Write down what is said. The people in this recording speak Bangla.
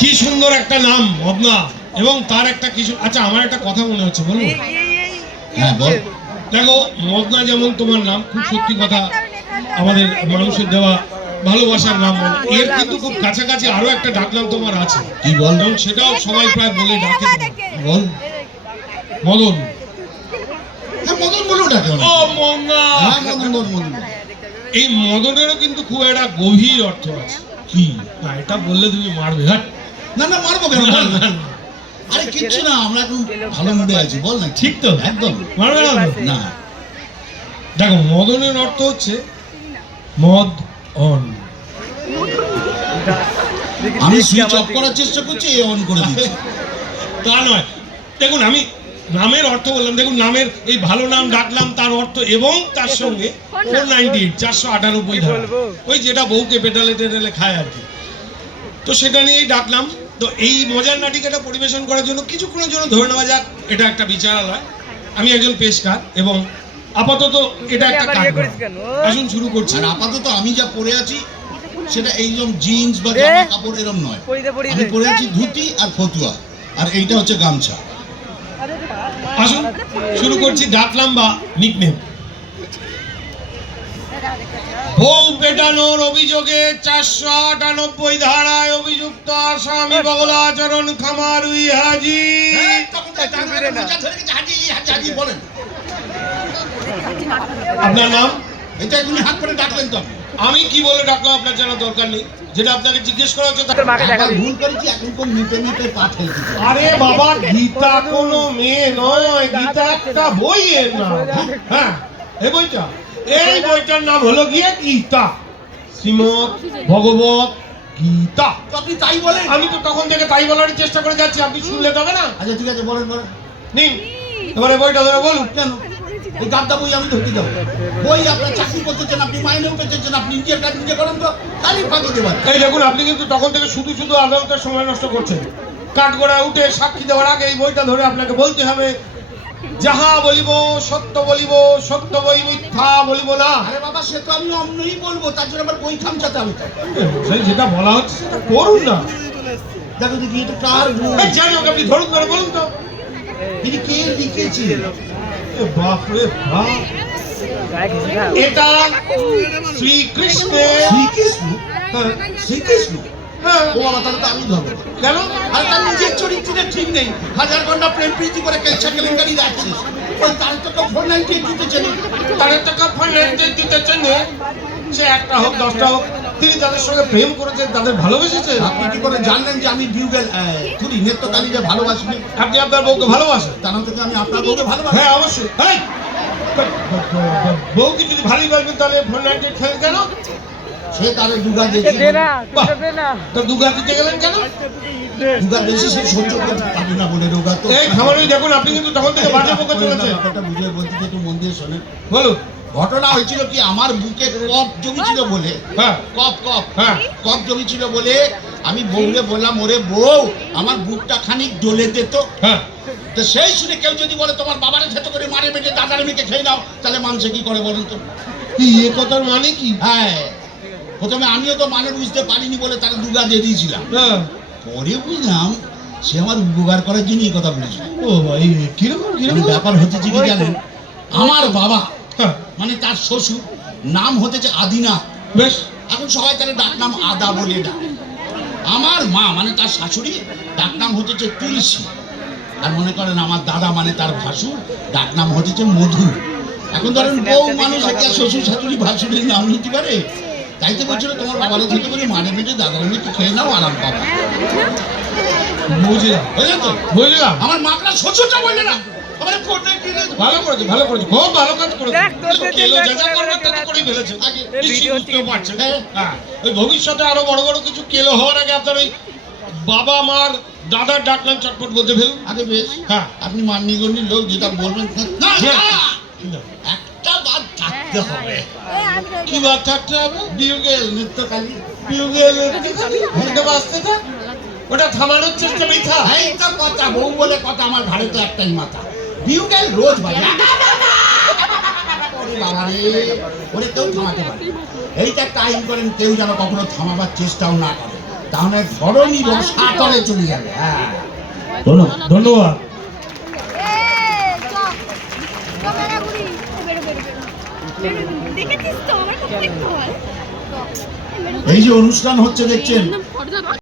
কি সুন্দর একটা নাম মদনা, এবং তার একটা কিছু। আচ্ছা, আমার একটা কথা মনে হচ্ছে, বলবো? হ্যাঁ বল। দেখো, মদনা যেমন তোমার নাম, খুব সত্যি কথা, আমাদের মানুষের দেওয়া ভালোবাসার নাম বলে, এর কিন্তু খুব কাছাকাছি আরো একটা ডাকনাম তোমার আছে। কি বল? এবং সেটাও সবাই প্রায় বলে ডাকে তোমাকে। বল। মদন। হ্যাঁ মদন বলে ডাকে ও মদনা। হ্যাঁ মদন বল মদন। এই মদনেরও কিন্তু খুব একটা গভীর অর্থ আছে। কি? না, এটা বললে তুমি মারবে। হ্যাঁ, না না মারবো কেন? না, না, না। আরে কিচ্ছু না, আমরা এখন ভালো মুডে আছি, বল না। ঠিক তো? একদম মারবে না তো? না। দেখো, মদনের অর্থ হচ্ছে মদ অন। আমি সুইচ অফ করার চেষ্টা করছি, এ অন করে দিচ্ছি। তা নয়, দেখুন আমি নামের অর্থ বললাম। দেখুন, নামের এই ভালো নাম ডাকলাম, তার অর্থ এবং তার সঙ্গে 498 498 ধারা, ওই যেটা বউকে পেটালে টেটালে খায় আর কি, তো সেটা নিয়েই ডাকলাম। তো এই মজার নাটিকাটা পরিবেশন করার জন্য কিছুক্ষণের জন্য ধরে নেওয়া যাক এটা একটা বিচারালয়, আমি একজন পেশকার, এবং আপাতত এটা একটা কাজ। আসুন শুরু করছি। আর আপাতত আমি যা পরে আছি সেটা এইরকম জিন্স বা জামা কাপড় এরকম নয়, আমি পরে আছি ধুতি আর ফতুয়া, আর এইটা হচ্ছে গামছা। আসুন শুরু করছি ডাকলাম বা নিকনেম। বউ পেটানোর অভিযোগে 498 ধারায় অভিযুক্ত আসামি বগলাচরণ খামারুই হাজি। বলেন আপনার নাম? এটা এখনই হাত করে ডাকলেন তো? আমি কি বলে ডাকলাম আপনার জানার দরকার নেই, যেটা আপনাকে জিজ্ঞেস করা হচ্ছে একবার ভুল করেছি, এখন কোন মেপে মেপে পা ফেলতে চাই। আরে বাবা, গীতা কোনো মেয়ে নয়, গীতা একটা বইয়ের নাম। হ্যাঁ, এই বইটা, এই বইটার নাম হলো গিয়ে গীতা, শ্রীমদ ভগবত গীতা। তো আপনি তাই বলেন? আমি তো তখন থেকে তাই বলার চেষ্টা করে যাচ্ছি, আপনি শুনলে তবে না। আচ্ছা ঠিক আছে, বলেন বলেন। নিন এবারে বইটা ধরে বলুন। কেন এই গাদ্দা বই আমি ধরতে যাবো? বই আপনার চাকরি করতেছেন, আপনি মাইনেও পেতেছেন, আপনি নিজের কাজ নিজে করেন তো, খালি ফাঁকি দেবেন। এই দেখুন, আপনি কিন্তু তখন থেকে শুধু শুধু আদালতের সময় নষ্ট করছেন। কাঠগড়ায় উঠে সাক্ষী দেওয়ার আগে এই বইটা ধরে আপনাকে বলতে হবে, যাহা বলিব সত্য বলিব, সত্য বই মিথ্যা বলিব না। আরে বাবা, সে তো আমি অমনই বলবো, তার জন্য আবার বই খামচাতে হবে তো। যেটা বলা হচ্ছে সেটা করুন না। দেখো দেখি এটা কার বই? এই জানি ওকে, আপনি ধরুন ধরে বলুন তো। এটা কে লিখেছে? বাপরে বাপ, এটা শ্রীকৃষ্ণের। শ্রীকৃষ্ণ? হ্যাঁ, শ্রীকৃষ্ণ? হ্যাঁ। ও বাবা, তাহলে তো আমি ধরবো। কেন? আর তার নিজের চরিত্রে ঠিক নেই, হাজার ঘন্টা প্রেম প্রীতি করে কেলসা কেলেঙ্কারি রাখছে। ওই তার তো 498 দিতেছে না। তাদের টাকা ফাইন্যান্সে দিতেছেন, সে একটা হোক 10টা হোক, তিনি তাদের সঙ্গে প্রেম করেছেন, তাদের ভালোবেসেছেন। আপনি কি করে জানলেন যে আমি বিউগেল তুলি নেত্রকালীকে ভালোবাসি? আপনি আপনার বউকে ভালোবাসেন? তার থেকে আমি আপনার বউকে ভালোবাসি। হ্যাঁ অবশ্যই। হ্যাঁ, বউকে যদি ভালোই বাসবেন তাহলে ফাইন্যান্সে খেলেন কেন? সে তার দুগা দেখে তো দুগা দিতে গেলেন কেন? দুগা বেশি সে সহ্য করতে পারে না বলে রোগা তো। এই খাবারই দেখুন, আপনি কিন্তু তখন থেকে বাজে পক্ষে চলেছেন। ব্যাপারটা বুঝে বলতে একটু মন দিয়ে শোনেন। বলুন। ঘটনা হয়েছিল কি, আমার বুকে কফ জমেছিল বলে, হ্যাঁ, হ্যাঁ, কফ জমেছিল বলে আমি বউরে বললাম, ওরে বউ আমার বুকটা খানিক ডলে দে তো। হ্যাঁ। তো সেই শুনে কেউ যদি বলে তোমার বাবারে খেতে করে মারে মেটে দাদারে মেটে খেয়ে নাও, তাহলে মানুষে কি করে বলুন তো? কি এ কথার মানে কি? হ্যাঁ, প্রথমে আমিও তো মানে বুঝতে পারিনি বলে তাকে দুগা দিয়ে দিয়েছিলাম। হ্যাঁ। পরে বুঝলাম সে আমার উপকার করার জন্য এই কথা বলেছিল। ও ভাই, কিরকম কিরকম ব্যাপার হচ্ছে কি জানেন, আমার বাবা হ্যাঁ, মানে তার শ্বশুর নাম হতেছে আদিনাথ। বেশ। এখন সবাই তার ডাকনাম আদা বলে ডাকে। আমার মা মানে তার শাশুড়ি ডাকনাম হতেছে তুলসী। আর মনে করেন আমার দাদা মানে তার ভাসুর ডাকনাম হতেছে মধু। এখন ধরেন বউ মানুষ একটা শ্বশুর শাশুড়ি ভাসুরের নাম নিতে পারে, তাই তো বলছিল তোমার বাবার থেকে করে মারে মেটে দাদার মেটে খেয়ে নাও আরাম পাবা। বুঝলাম, বুঝলেন তো? বুঝলাম। আমার মাকড়া শ্বশুরটা বললে না, ভালো করেছে, ভালো করেছে, খুব ভালো কাজ করেছে। কেলো যা যা করবে তা তো করেই ফেলেছে। নিশ্চয়ই বুঝতেও পারছেন। হ্যাঁ, ওই ভবিষ্যতে আরো বড় বড় কিছু কেলো হওয়ার আগে আপনার ওই বাবা মার দাদার ডাকনাম চটপট বলতে ফেলুন। আগে বেশ। হ্যাঁ, আপনি মান্যগণ্যের লোক, যেটা বলবেন না, না, একটা বাদ থাকতে হবে। কি বাদ থাকতে হবে? বিউগেল নৃত্যকালী। বিউগেল ঘুরতে বাঁচতে থাক, ওটা থামানোর চেষ্টা বৃথা। এই তো কথা, বউ বলে কথা, আমার ঘরে তো একটাই মাথা। বিউগেল রোজ বাজে। ওরে বাবা রে, ওরে কেউ থামাতে পারে। এইটা একটা আইন করেন, কেউ যেন কখনো থামাবার চেষ্টাও না করে। তাহলে ধরনী রসাতলে চলে যাবে। হ্যাঁ, ধন্যবাদ। এই যে অনুষ্ঠান হচ্ছে দেখছেন,